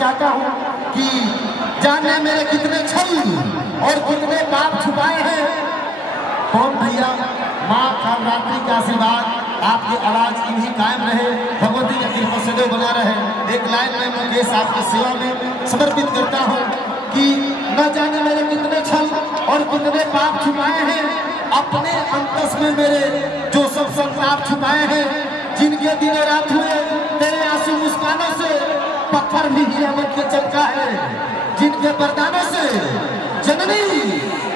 चाहता हूँ कि जाने मेरे कितने छल और कितने पाप छुपाए हैं। कौन भैया, माँ कालरात्रि का आशीर्वाद आपकी आवाज यूं ही कायम रहे, भगवती की कृपा सदैव बना रहे। एक लाइन में मुकेश आपकी सेवा में समर्पित करता हूँ कि न जाने मेरे कितने छल और कितने पाप छुपाए हैं, अपने अंतस में मेरे जो सब संताप छुपाए हैं, जिनके दिनों रात हुए तेरे आंसू मुस्कानों से पत्थर भी हीरा बन के चमका है, जिनके वरदानों से जननी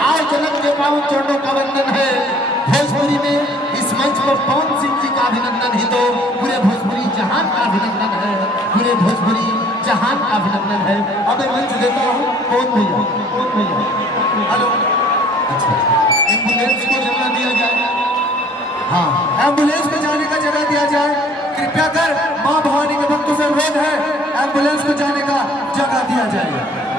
आओ जनक के पावन चरणों का वंदन है। भोजपुरी में इस मंच पर पवन सिंह जी का अभिनंदन ही तो पूरे भोजपुरी जहान का अभिनंदन है, पूरे भोजपुरी जहान का अभिनंदन है। अब मैं मंच देता हूँ कौन भैया, हेलो, अच्छा एम्बुलेंस को जगह दिया जाए, हाँ एम्बुलेंस को जाने का जगह दिया जाए, कृपया कर माँ भवानी के भक्तों से अनुरोध है एम्बुलेंस को जाने का जगह दिया जाए।